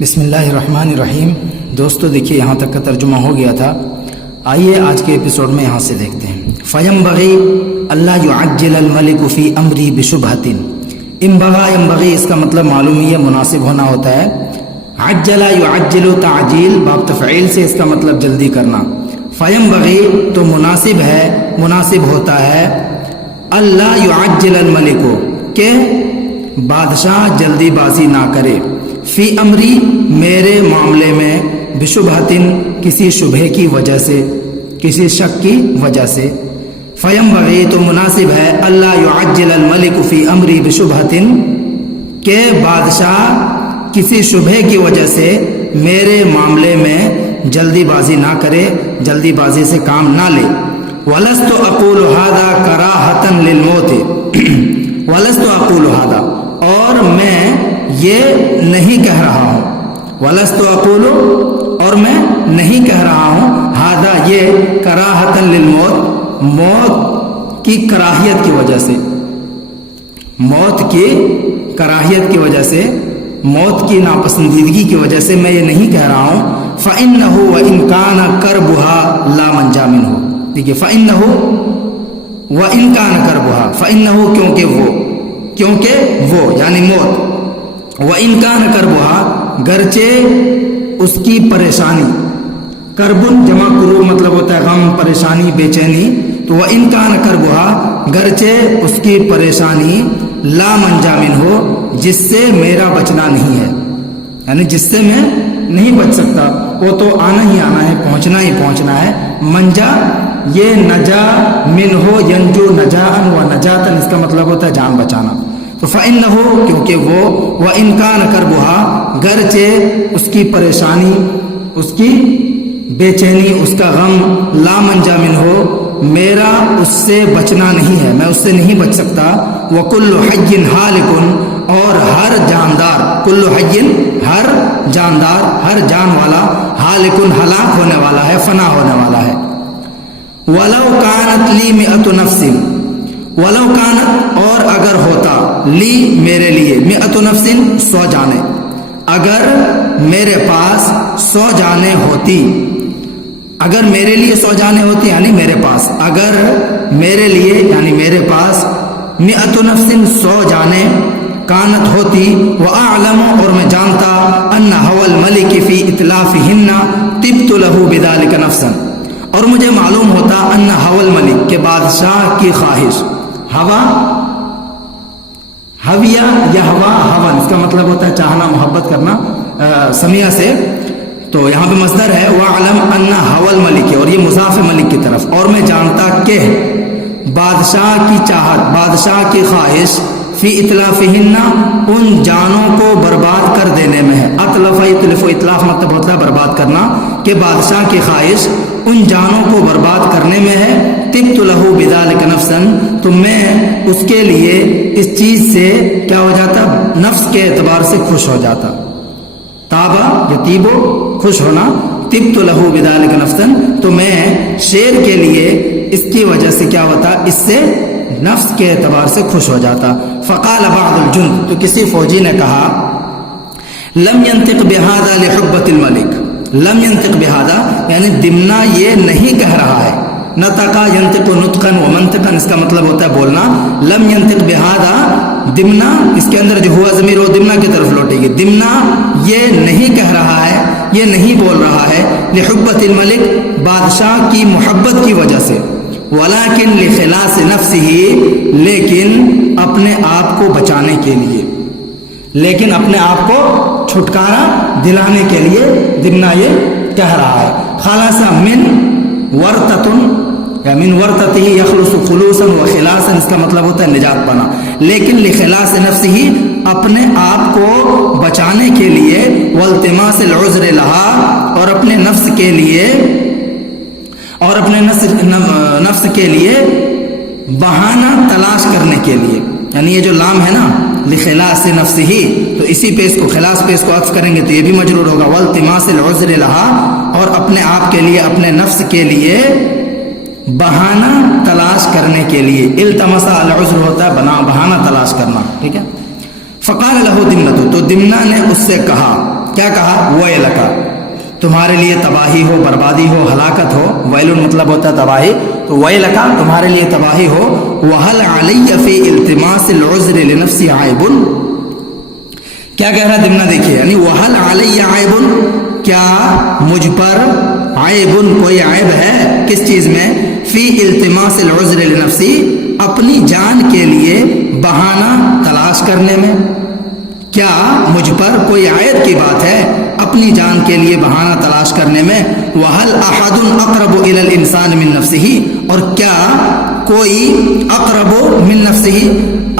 بسم اللہ الرحمن الرحیم۔ دوستو دیکھیے یہاں تک کا ترجمہ ہو گیا تھا، آئیے آج کے ایپیسوڈ میں یہاں سے دیکھتے ہیں۔ فَيَنْبَغِي أَلَّا يُعَجِّلَ الْمَلِكُ فِي أَمْرِهِ بِشُبْهَةٍ۔ انبغا ينبغی اس کا مطلب معلوم ہی ہے، مناسب ہونا ہوتا ہے۔ عجل يعجل تعجیل باب تفعیل سے اس کا مطلب جلدی کرنا۔ فَيَنْبَغِي تو مناسب ہے، مناسب ہوتا ہے، اللہ يعجل الملك کہ بادشاہ جلدی بازی نہ کرے، فی امری میرے معاملے میں، بشبہتن کسی شبہ کی وجہ سے، کسی شک کی وجہ سے۔ فینبغی تو مناسب ہے، اللہ یعجل الملک فی امری بشبہتن کہ بادشاہ کسی شبہ کی وجہ سے میرے معاملے میں جلدی بازی نہ کرے، جلدی بازی سے کام نہ لے۔ ولست اقول هذا کراہۃ للموت ولست اقول هذا اور میں یہ نہیں کہہ رہا ہوں، ولست اقول اور میں نہیں کہہ رہا ہوں، ہذا یہ کراہۃ للموت موت کی کراہیت کی وجہ سے، موت کی کراہیت کی وجہ سے، موت کی ناپسندیدگی کی وجہ سے میں یہ نہیں کہہ رہا ہوں۔ فإنه وإن كان كربها لا منجا منه، دیکھیے فإنه وإن كان كربها، فإنه کیونکہ وہ یعنی موت، وَإِن كَانَ كَرْبُهَا گرچہ اس کی پریشانی، کربن جمع کرو مطلب ہوتا ہے غم، پریشانی، بے چینی، تو وَإِن كَانَ كَرْبُهَا گرچہ اس کی پریشانی، لا منجا منہ جس سے میرا بچنا نہیں ہے، یعنی جس سے میں نہیں بچ سکتا، وہ تو آنا ہی آنا ہے، پہنچنا ہی پہنچنا ہے۔ منجا یہ نجا منہ ینجو نجاءً و نجاتً اس کا مطلب ہوتا ہے جان بچانا۔ تو فإنه کیونکہ وہ، وإن كان كربها گرچہ اس کی پریشانی، اس کی بے چینی، اس کا غم، لا منجا منہ میرا اس سے بچنا نہیں ہے، میں اس سے نہیں بچ سکتا۔ وكل حي هالك اور ہر جاندار، کل حي ہر جاندار، ہر جان والا، ہالک ہلاک ہونے والا ہے، فنا ہونے والا ہے۔ ولو كانت لي 100 نفس ولو كانت اور اگر ہوتا، لی میرے لیے، 100 نفس 100 جانیں، اگر میرے پاس 100 جانیں ہوتی، اگر میرے لیے 100 جانیں ہوتی یعنی میرے پاس، اگر میرے لیے یعنی میرے پاس 100 نفس 100 جانیں کانت ہوتی، وَأَعْلَمُ اور میں جانتا، أَنَّ هَوَى الْمَلِكِ فِي إِتْلَافِهِنَّ طِبْتُ لَهُ بِذَلِكَ نَفْسًا اور مجھے معلوم ہوتا، أَنَّ هَوَى الْمَلِكِ کہ بادشاہ کی خواہش، ہوا، ہویا یا ہوا، ہون اس کا مطلب ہوتا ہے چاہنا، محبت کرنا، سمیہ سے، تو یہاں پہ مصدر ہے وَعْلَمْ أَنَّ هَوَى الْمَلِكِ اور یہ مضاف ملک کی طرف، اور میں جانتا کہ بادشاہ کی چاہت، بادشاہ کی خواہش، فی اتلافہن ان جانوں کو برباد کر دینے میں ہے۔ اتلف یتلف، اتلاف مطلب ہوتا ہے برباد کرنا، کہ بادشاہ کی خواہش ان جانوں کو برباد کرنے میں ہے۔ طبت لہ بذلک نفسا تو میں اس کے لیے اس چیز سے کیا ہو جاتا، نفس کے اعتبار سے خوش ہو جاتا۔ تابا یتیبو خوش ہونا، طبت لہ بذلک نفسا تو میں شیر کے لیے اس کی وجہ سے کیا ہوتا، اس سے نفس کے اعتبار سے خوش ہو جاتا۔ فقال بعض الجند تو کسی فوجی نے کہا، لم ينطق بهذا لحبة الملك، لم ينطق بهذا یعنی دمنا یہ نہیں کہہ رہا ہے، نطقا ينطق نطقا ومنطقا اس کا مطلب ہوتا ہے بولنا، لم ينطق بهذا دمنا اس کے اندر جو ہوا ضمیر وہ دمنا کی طرف لوٹے گی، دمنا یہ نہیں کہہ رہا ہے، یہ نہیں بول رہا ہے، لحبة الملك بادشاہ کی محبت کی وجہ سے، ولیکن لخلاص نفسه لیکن اپنے آپ کو بچانے کے لیے، لیکن اپنے آپ کو چھٹکارا دلانے کے لیے دمنا یہ کہہ رہا ہے۔ خلاص من ورطۃ یا من ورطتہ یخلص خلوصا و خلاصا اس کا مطلب ہوتا ہے نجات پانا، لیکن لخلاص نفسه اپنے آپ کو بچانے کے لیے، والتماس العذر لها اور اپنے نفس کے لیے، اور اپنے نفس کے لیے بہانہ تلاش کرنے کے لیے، یعنی یہ جو لام ہے نا لخلاص نفسه تو اسی پہ اس کو خلاص پہ اس کو عطف کریں گے تو یہ بھی مجرور ہوگا، والتماس العذر لها اور اپنے آپ کے لیے، اپنے نفس کے لیے بہانہ تلاش کرنے کے لیے، التمس العذر ہوتا ہے بہانہ تلاش کرنا، ٹھیک ہے۔ فقال له دمنہ تو دمنہ نے اس سے کہا، کیا کہا؟ ویلکا، تمہارے لیے تباہی ہو، بربادی ہو، ہلاکت ہو. ویلن مطلب ہوتا ہے تباہی، تو ویلکا تمہارے لیے تباہی ہو. وہل علی فی التماس العذر لنفسی عیب، کیا کہہ رہا دمنا دیکھیے، یعنی وہل علی عیب، کیا مجھ پر عیب، کوئی عیب ہے کس چیز میں؟ فی التماس العذر لنفسی، اپنی جان کے لیے بہانہ تلاش کرنے میں. کیا مجھ پر کوئی عیب کی بات ہے اپنی جان کے لیے بہانہ تلاش کرنے میں؟ وَهَلْ أَحَدٌ أَقْرَبُ إِلَى الْإِنسَانِ مِن نَفْسِهِ، اور کیا کوئی اقرب من نفسه،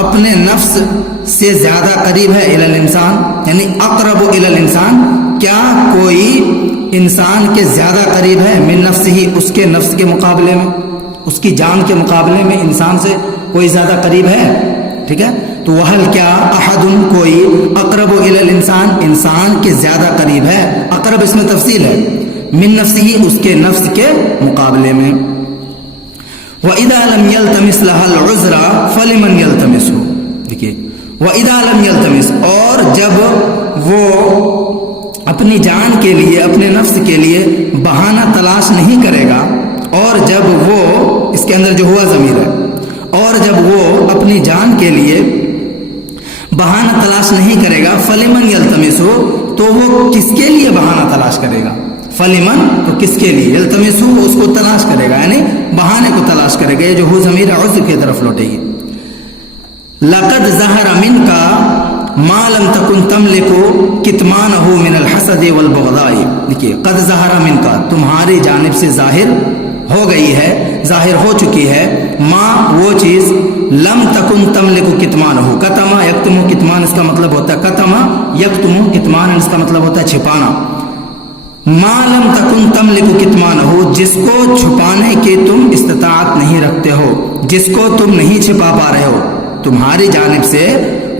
اپنے نفس سے زیادہ قریب ہے، إِلَى الْإِنسان یعنی اقرب إِلَى الْإِنسان، کیا کوئی انسان کے زیادہ قریب ہے، من نفسه اس کے نفس کے مقابلے میں، اس کی جان کے مقابلے میں انسان سے کوئی زیادہ قریب ہے؟ ٹھیک ہے، تو وہل کیا احد کوئی اقرب الی الانسان انسان کے زیادہ قریب ہے، اقرب اس میں تفصیل ہے، من نفسه اس کے نفس کے مقابلے میں. وَإِذَا لَمْ يَلْتَمِسْ لَهَا الْعُذْرَ فَلِمَنْ يَلْتَمِسْهُ، دیکھیے وَإِذَا لَمْ يَلْتَمِسْ، اور جب وہ اپنی جان کے لیے، اپنے نفس کے لیے بہانہ تلاش نہیں کرے گا، اور جب وہ، اس کے اندر جو ہوا ضمیر ہے، اور جب وہ اپنی جان کے لیے بہانہ تلاش نہیں کرے گا، فَلِمَنْ يَلْتَمِسُ، تو وہ کس کے لیے بہانہ تلاش کرے گا؟ فَلِمَنْ تو کس کے لیے، يَلْتَمِسُ اس کو تلاش کرے گا، یعنی بہانے کو تلاش کرے گا، یہ جو ہو ضمیر عذر کی طرف لوٹے گی. لَقَدْ ظَهَرَ مِنْكَ مَا لَمْ تَكُنْ تَمْلِكُ كِتْمَانَهُ مِنَ الْحَسَدِ وَالْبُغْضَاءِ، دیکھیے قَدْ ظَهَرَ مِنْكَ تمہاری جانب سے ظاہر ہو گئی ہے، ظاہر ہو چکی ہے، ما وہ چیز، لم تکن تملک کتمان ہو، کتما یکتم کتمان اس کا مطلب ہوتا ہے، کتما یکتم کتمان اس کا مطلب ہوتا ہے چھپانا. ما لم تکن تملک کتمان ہو، جس کو چھپانے کی تم استطاعت نہیں رکھتے ہو، جس کو تم نہیں چھپا پا رہے ہو، تمہاری جانب سے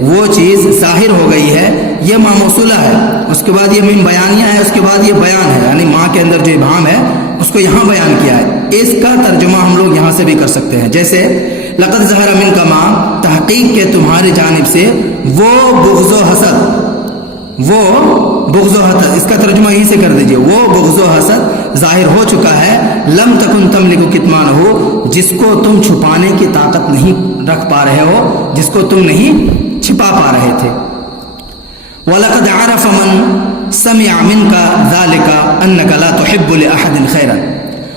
وہ چیز ظاہر ہو گئی ہے. یہ ما موصولہ ہے، اس کے بعد یہ من بیانیہ ہے، اس کے بعد یہ بیان ہے، یعنی ماں کے اندر جو ابہام ہے اس کو یہاں بیان کیا ہے. اس کا ترجمہ ہم لوگ یہاں سے بھی کر سکتے ہیں، جیسے لقد ظہر منک ما، تحقیق کے تمہاری جانب سے وہ بغض و حسد، وہ بغض و حسد، اس کا ترجمہ یہیں سے کر دیجئے، وہ بغض و حسد ظاہر ہو چکا ہے، لم تکن تملک کتمان ہو، جس کو تم چھپانے کی طاقت نہیں رکھ پا رہے ہو، جس کو تم نہیں چھپا پا رہے تھے. وَلَقَدْ عَرَفَ مَنْ سَمِعَ مِنْكَ ذَلِكَ أَنَّكَ لَا تُحِبُّ لِأَحَدٍ خَيْرًا.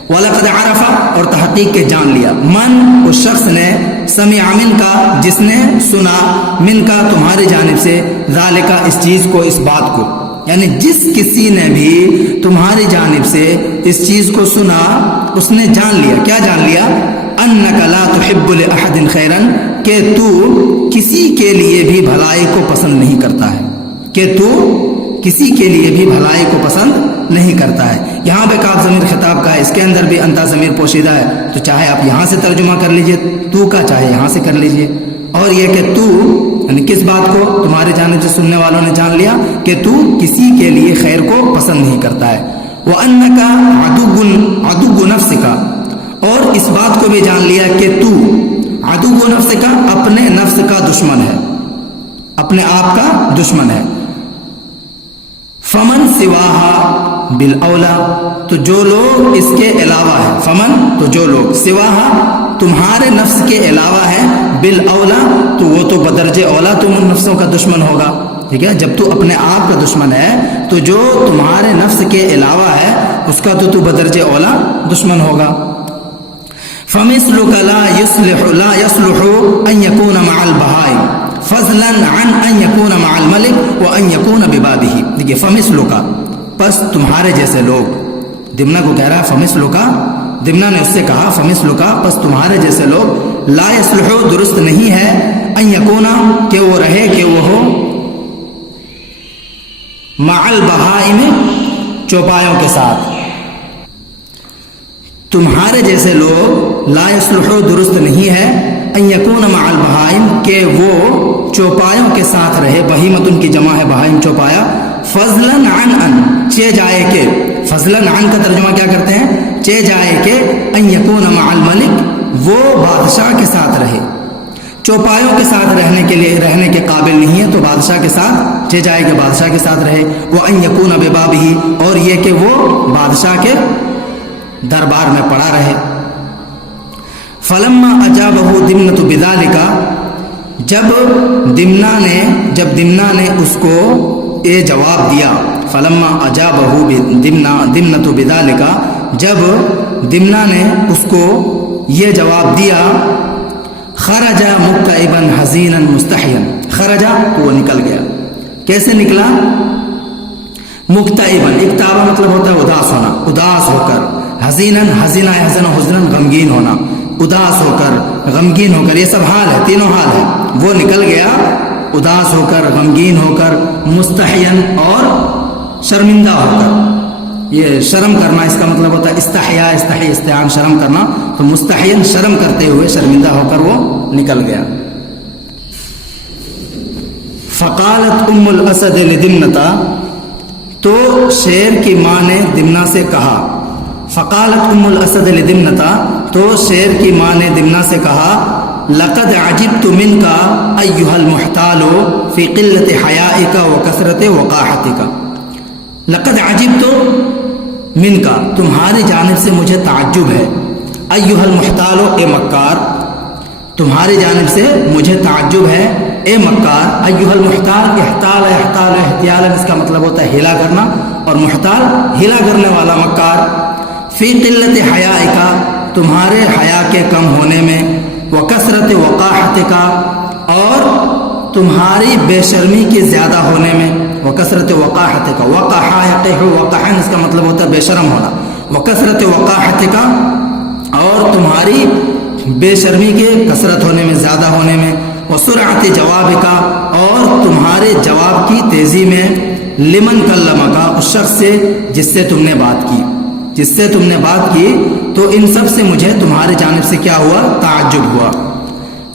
وَلَقَدْ عَرَفَ اور تحقیق کے جان لیا، من اس شخص نے، سمع منکا جس نے سنا، منکا تمہاری جانب سے، ذالکا اس چیز کو، اس بات کو، یعنی جس کسی نے بھی تمہاری جانب سے اس چیز کو سنا، اس نے جان لیا، کیا جان لیا؟ انک لا تحب لأحد خیرا، کہ تو کسی کے لیے بھی بھلائی کو پسند نہیں کرتا ہے، کہ تو کسی کے لیے بھی بھلائی کو پسند نہیں کرتا ہے. یہاں پہ کاف ضمیر خطاب کا ہے، اس کے اندر بھی انتا ضمیر پوشیدہ ہے، تو چاہے آپ یہاں سے ترجمہ کر لیجئے تو کا، چاہے یہاں سے کر لیجئے. اور یہ کہ تو یعنی کس بات کو تمہاری جانب سے سننے والوں نے جان لیا کہ تو کسی کے لیے خیر کو پسند نہیں کرتا ہے. وَأَنَّكَ عَدُوُّ نَفْسِكَ، اور اس بات کو بھی جان لیا کہ تو عدو نفس کا، اپنے نفس کا دشمن ہے، اپنے آپ کا دشمن ہے. فمن سواہا بالاولا، تو جو لوگ اس کے علاوہ ہے، فمن تو جو لوگ، سواہا تمہارے نفس کے علاوہ ہے، بالاولا تو وہ تو بدرجہ اولا تم ان نفسوں کا دشمن ہوگا. ٹھیک ہے، جب تو اپنے آپ کا دشمن ہے تو جو تمہارے نفس کے علاوہ ہے اس کا تو بدرجہ اولا دشمن ہوگا. فَمِثْلُكَ لَا يَصْلُحُ أَن يَكُونَ مَعَ الْبَهَائِمِ فضلاً عن ان يكون مع الملك وان يكون ببابه. دیکھیے فمثلك، پس تمہارے جیسے لوگ، دمنا کو کہہ رہا ہے فمثلك، دمنا نے اس سے کہا فمثلك، پس تمہارے جیسے لوگ، لا يصلح درست نہیں ہے، ان يكون کہ وہ رہے، کہ وہ ہو، مع البهائم چوپایوں کے ساتھ. تمہارے جیسے لوگ لا يصلح درست نہیں ہے، ان یکون مع البہائم کہ وہ چوپایوں کے ساتھ رہے، بہیمتن کی جمع ہے بہائم چوپایا، فضلا عن ان چے جائے کہ، فضلا عن کا ترجمہ کیا کرتے ہیں؟ چے جائے کہ، ان یکون مع الملک وہ بادشاہ کے ساتھ رہے. چوپایوں کے ساتھ رہنے کے قابل نہیں ہے تو بادشاہ کے ساتھ جائے کہ بادشاہ کے ساتھ رہے. وَأَن يَكُونَ بِبَابِهِ اور یہ کہ وہ بادشاہ کے دربار میں پڑا رہے. فَلَمَّا أَجَابَهُ دِمْنَةُ بِذَلِكَ جب دمنہ نے اس کو یہ جواب دیا. فَلَمَّا أَجَابَهُ دِمْنَةُ بِذَلِكَ جب دمنہ نے اس کو یہ جواب دیا. خرج مکتئبا حزینا مستحیا. خرجا تو وہ نکل گیا. کیسے نکلا؟ مکتئبا، اکتابا مطلب ہوتا ہے اداس ہونا، اداس ہو کر. حزینا، حزینا حزن حزنا غمگین ہونا، اداس ہو کر، غمگین ہو کر. یہ سب حال ہے، تینوں حال ہے. وہ نکل گیا اداس ہو کر، غمگین ہو کر، مستحیا اور شرمندہ ہو کر. یہ شرم کرنا اس کا مطلب ہوتا ہے استحیا، استعان شرم کرنا. تو مستحین شرم کرتے ہوئے شرمندہ ہو کر وہ نکل گیا. فقالت ام الاسد لدمنتا تو شیر کی ماں نے دمنہ سے کہا. فقالت ام الاسد لدمنتا تو شیر کی ماں نے دمنہ سے کہا. لقد عجبت منك ايها المحتال في قلة حيائك وكثرة وقاحتك. لقد عجبت منك تمہاری جانب سے مجھے تعجب ہے. ایھا المحتال اے مکار، تمہاری جانب سے مجھے تعجب ہے اے مکار. ایھا المحتال، احتال احتیالا اس کا مطلب ہوتا ہے ہلا کرنا، اور محتال ہلا کرنے والا مکار. فی قلت حیائک تمہارے حیا کے کم ہونے میں، وکثرت وقاحتک اور تمہاری بے شرمی کے زیادہ ہونے میں. وکثرت وقاحتک، وقحا یقح وقحن اس کا مطلب ہوتا ہے بے شرم ہونا. وکثرت وقاحتک اور تمہاری بے شرمی کے کثرت ہونے میں، زیادہ ہونے میں. وسرعت جوابک اور تمہارے جواب کی تیزی میں. لمن کلمک اس شخص سے جس سے تم نے بات کی، جس سے تم نے بات کی. تو ان سب سے مجھے تمہاری جانب سے کیا ہوا؟ تعجب ہوا.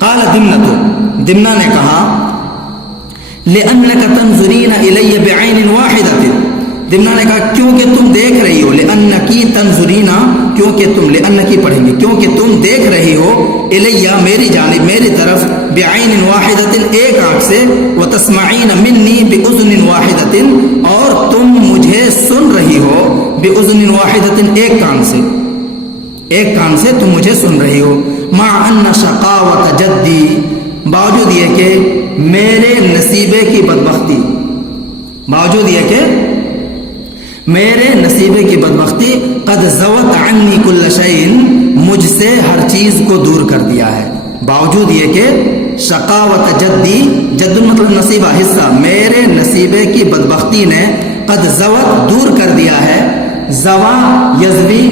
قال دمنہ، دمنہ نے کہا لأنك تنظرين إلي بعين واحدة. دمنہ نے کہا کیونکہ تم دیکھ رہی ہو. لأنکی تنظرین، کیونکہ تم، لأنکی پڑھیں گے، کیونکہ تم دیکھ رہی ہو الیہ میری جانب، میری طرف، بعین واحدۃ ایک آنکھ سے، وتسمعین منی بأذن واحدۃ اور تم مجھے سن رہی ہو بأذن واحدۃ ایک کان سے، ایک کان سے تم مجھے سن رہی ہو. مع ان شقاوۃ جدی باوجود یہ کہ میرے نصیبے کی بدبختی، باوجود یہ کہ میرے نصیبے کی بدبختی، قد زوت عنی کل شیء مجھ سے ہر چیز کو دور کر دیا ہے. باوجود یہ کہ شقاوت جدی، جد مطلب نصیبہ حصہ، میرے نصیبے کی بدبختی نے قد زوت دور کر دیا ہے. زوا یزوی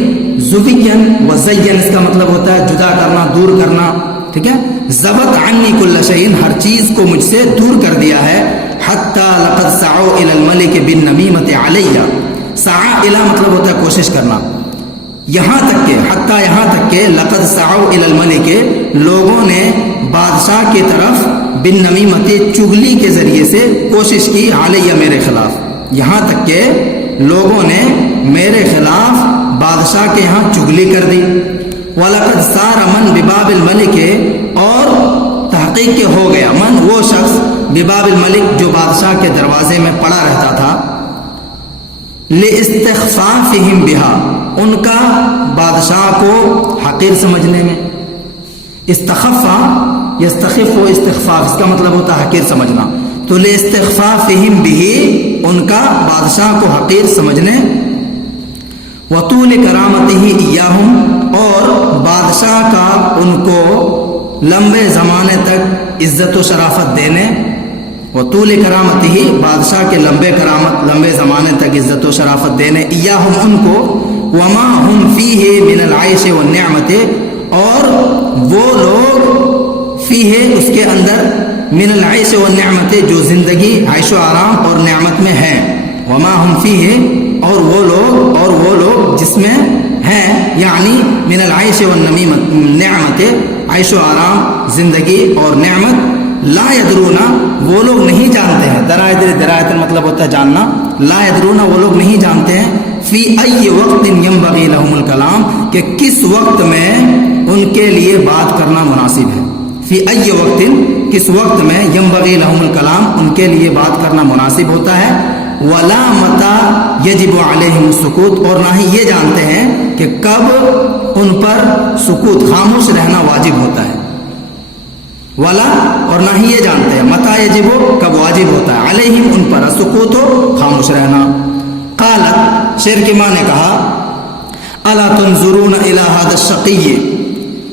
زویین و زین اس کا مطلب ہوتا ہے جدا کرنا، دور کرنا. ٹھیک ہے. زبت عنی کل شیء ہر چیز کو مجھ سے دور کر دیا ہے. حتی لقد سعوا الی الملک بالنمیمۃ علی. سعی الی مطلب ہوتا ہے کوشش کرنا. یہاں تک کہ حتی یہاں تک کہ لقد سعوا الی الملک لوگوں نے بادشاہ کی طرف بالنمیمۃ چغلی کے ذریعے سے کوشش کی، علی میرے خلاف. یہاں تک کہ لوگوں نے میرے خلاف بادشاہ کے ہاں چغلی کر دی. وَلَقَدْ سَارَ مَنْ بِبَابِ الْمَلِكِ اور تحقیق کے ہو گیا من وہ شخص بباب الملک جو بادشاہ کے دروازے میں پڑا رہتا تھا. لِاسْتِخْفَافِهِمْ بِهَا ان کا بادشاہ کو حقیر سمجھنے میں. استخفا یستخف و استخفاف اس کا مطلب ہوتا ہے حقیر سمجھنا. تو لِاسْتِخْفَافِهِمْ بِهِ ان کا بادشاہ کو حقیر سمجھنے. وطول کرامتہ ایاہم اور بادشاہ کا ان کو لمبے زمانے تک عزت و شرافت دینے. وطول کرامتہ بادشاہ کے لمبے زمانے تک عزت و شرافت دینے. ایاہم ان کو. وما ہم فیہ من العیش والنعمت اور وہ لوگ فیہ اس کے اندر من العیش والنعمت جو زندگی عیش و آرام اور نعمت میں ہے. وما ہم فیہ اور وہ لوگ جس میں ہیں، یعنی من العیش والنعمت عیش و آرام، زندگی اور نعمت. لا یدرون وہ لوگ نہیں جانتے ہیں. درایت مطلب ہوتا ہے جاننا. لا یدرون وہ لوگ نہیں جانتے ہیں. فی ای وقت ینبغی لهم الکلام کہ کس وقت میں ان کے لیے بات کرنا مناسب ہے. فی ای وقت، کس وقت میں ینبغی لہم الکلام، ان کے لیے بات کرنا مناسب ہوتا ہے، ولا متی یجب علیہم السکوت، اور نہ ہی یہ جانتے ہیں کہ کب ان پر سکوت، خاموش رہنا واجب ہوتا ہے، ولا، اور نہ ہی یہ جانتے ہیں متی یجب، کب واجب ہوتا ہے، علیہم، ان پر، السکوت، خاموش رہنا۔ قالت، شیر کی ماں نے کہا، الا تنظرون الی ھذا الشقی،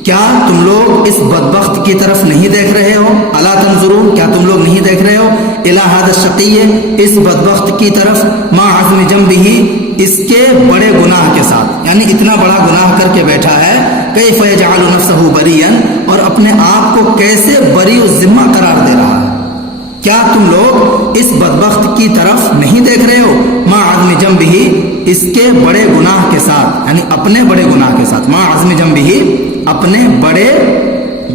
کیا تم لوگ اس بدبخت کی طرف نہیں دیکھ رہے ہو، الا تنظرون، کیا تم لوگ نہیں دیکھ رہے ہو، الی ھذا الشقی، اس بدبخت کی طرف، ما عظم جنبہ، اس کے بڑے گناہ کے ساتھ، یعنی اتنا بڑا گناہ کر کے بیٹھا ہے، کیف یجعل نفسہ بریئا، اور اپنے آپ کو کیسے بری و ذمہ قرار دے رہا ہے، کیا تم لوگ اس بدبخت کی طرف نہیں دیکھ رہے ہو، ما عظم جنبہ، اس کے بڑے گناہ کے ساتھ، یعنی اپنے بڑے گناہ کے ساتھ، ما عظم جنبہ، اپنے بڑے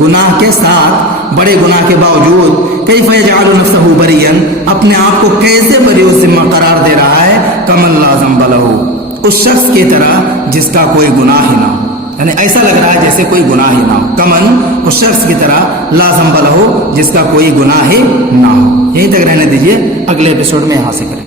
گناہ کے ساتھ، بڑے گناہ کے باوجود، کیف یجعل نفسہ بریئا، اپنے آپ کو کیسے بری و ذمہ قرار دے رہا ہے، کمن لا ذنب لہ، اس شخص کی طرح جس کا کوئی گناہ ہی نہ ہو، یعنی ایسا لگ رہا ہے جیسے کوئی گناہ ہی نہ ہو، کمن، اس شخص کی طرح، لا ذنب لہ، جس کا کوئی گناہ ہی نہ ہو۔ یہیں تک رہنے دیجئے، اگلے ایپیسوڈ میں یہاں سے کریں۔